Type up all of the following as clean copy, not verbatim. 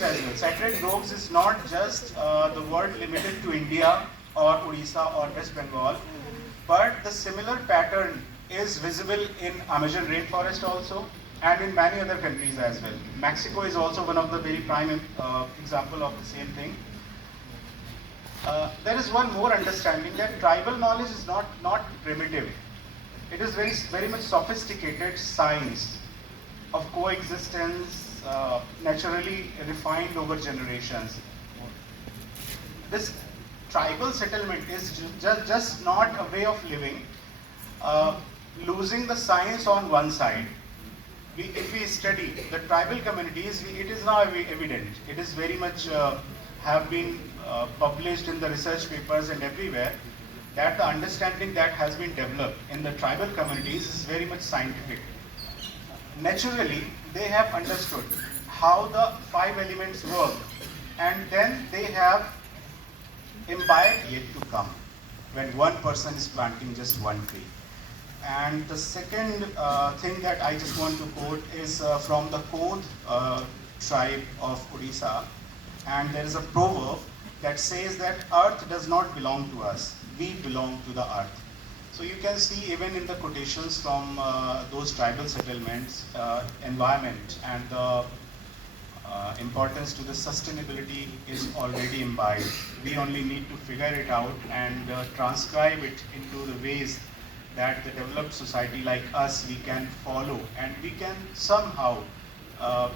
as well. Sacred groves is not just the word limited to India or Odisha or West Bengal, but the similar pattern is visible in Amazon rainforest also and in many other countries as well. Mexico is also one of the very prime example of the same thing. There is one more understanding that tribal knowledge is not primitive. It is very much sophisticated science of coexistence, naturally refined over generations. This tribal settlement is just not a way of living, uh, losing the science on one side. If we study the tribal communities, it is now evident. It is very much have been published in the research papers and everywhere that the understanding that has been developed in the tribal communities is very much scientific. Naturally, they have understood how the five elements work, and then they have imbibed yet to come when one person is planting just one tree. And the second thing that I just want to quote is from the Kod tribe of Odisha, and there is a proverb that says that earth does not belong to us, we belong to the earth. So you can see even in the quotations from those tribal settlements, environment and the importance to the sustainability is already imbibed. We only need to figure it out and transcribe it into the ways that the developed society like us, we can follow, and we can somehow uh,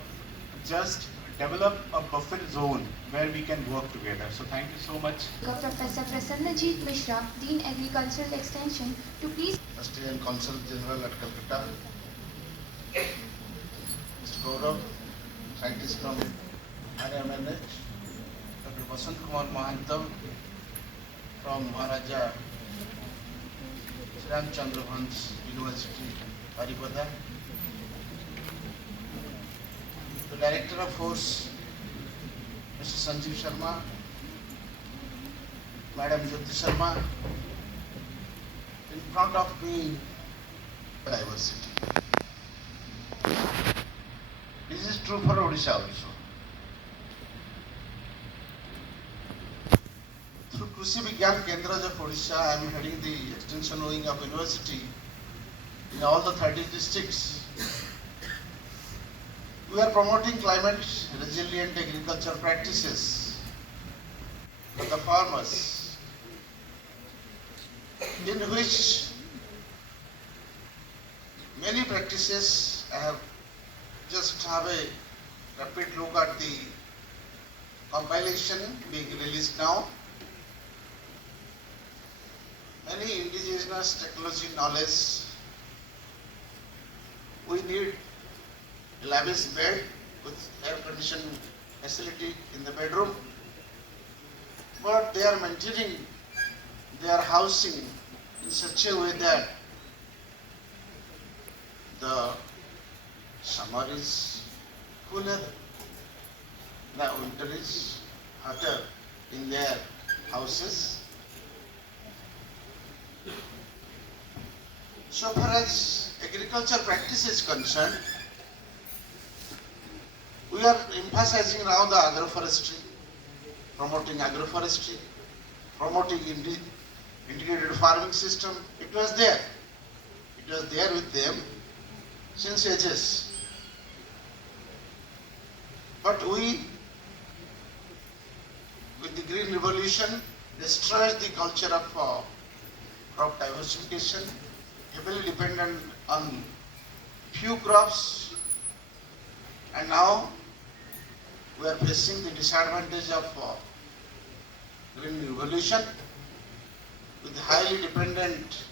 just develop a buffer zone where we can work together. So thank you so much. Professor Prasannajit Mishra, Dean Agricultural Extension, to please. Australian Consul General at Calcutta, Mr. Gaurav, scientist from RMNH, Dr. Vasant Kumar Mahantam from Maharaja Ram Chandra Bhans University, Paripada, the Director of Force, Mr. Sanjeev Sharma, Madam Jyoti Sharma, in front of me, diversity. This is true for Odisha also. Through Krishi Vigyan Kendras of Odisha, I am heading the extension wing of university in all the 30 districts. We are promoting climate resilient agriculture practices for the farmers, in which many practices I have just have a rapid look at the compilation being released now. Many indigenous technology knowledge. We need a lavish bed with air conditioning facility in the bedroom, but they are maintaining their housing in such a way that the summer is cooler, the winter is hotter in their houses. So far as agriculture practice is concerned, we are emphasizing now the agroforestry, promoting agroforestry, promoting integrated farming system. It was there. It was there with them since ages. But we, with the Green Revolution, destroyed the culture of crop diversification, heavily dependent on few crops, and now we are facing the disadvantage of Green Revolution with highly dependent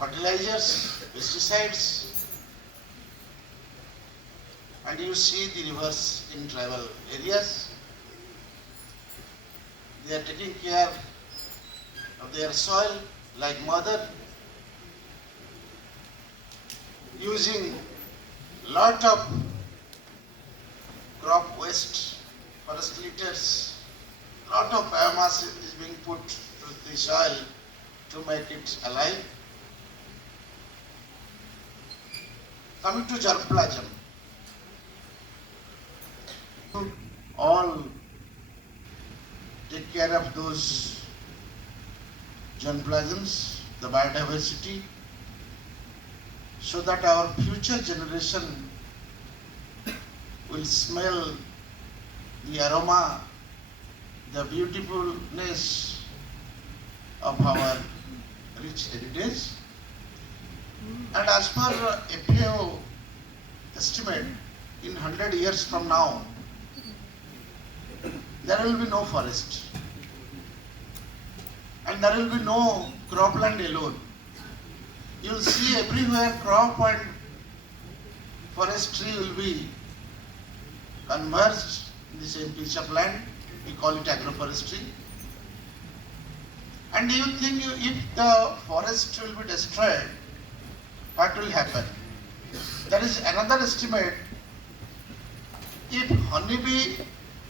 fertilizers, pesticides, and you see the reverse in tribal areas. They are taking care of their soil like mother, using lot of crop waste, forest litters, lot of biomass is being put to the soil to make it alive. Coming to germplasm, all take care of those germplasms, the biodiversity, so that our future generation will smell the aroma, the beautifulness of our rich heritage. And as per FAO estimate, in 100 years from now, there will be no forest. And there will be no cropland alone. You will see everywhere crop and forestry will be converged in the same piece of land. We call it agroforestry. And do you think if the forest will be destroyed, what will happen? There is another estimate. If honeybee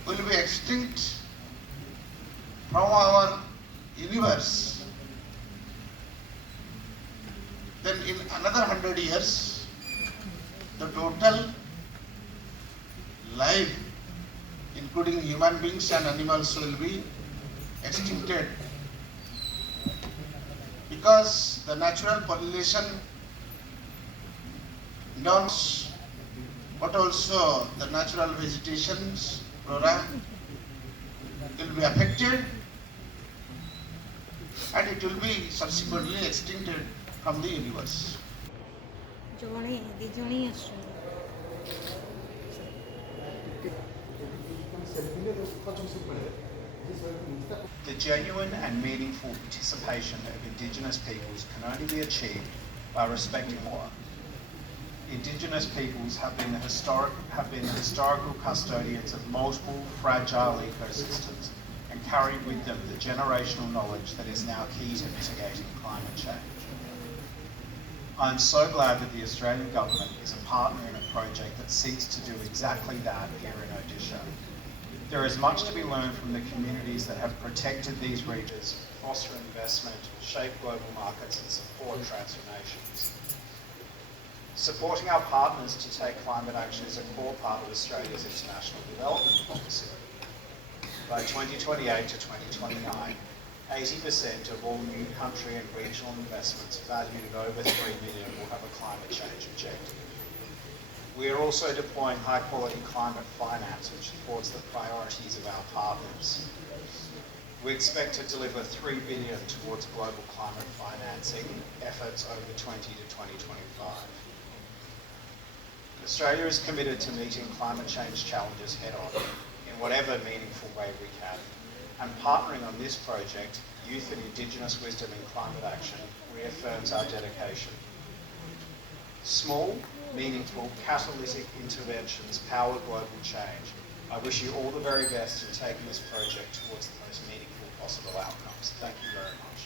will be extinct from our universe, then in another 100 years, the total life, including human beings and animals, will be extincted, because the natural pollination dawns, but also the natural vegetations, flora will be affected, and it will be subsequently extincted from the universe. The genuine and meaningful participation of Indigenous peoples can only be achieved by respecting water. Indigenous peoples have been the historical custodians of multiple fragile ecosystems and carry with them the generational knowledge that is now key to mitigating climate change. I am so glad that the Australian Government is a partner in a project that seeks to do exactly that here in Odisha. There is much to be learned from the communities that have protected these regions, foster investment, shape global markets and support transformations. Supporting our partners to take climate action is a core part of Australia's international development policy. By 2028 to 2029, 80% of all new country and regional investments valued at over $3 billion will have a climate change objective. We are also deploying high-quality climate finance which supports the priorities of our partners. We expect to deliver $3 billion towards global climate financing efforts over 20 to 2025. Australia is committed to meeting climate change challenges head-on in whatever meaningful way we can, and partnering on this project, Youth and Indigenous Wisdom in Climate Action, reaffirms our dedication. Small, meaningful, catalytic interventions power global change. I wish you all the very best in taking this project towards the most meaningful possible outcomes. Thank you very much.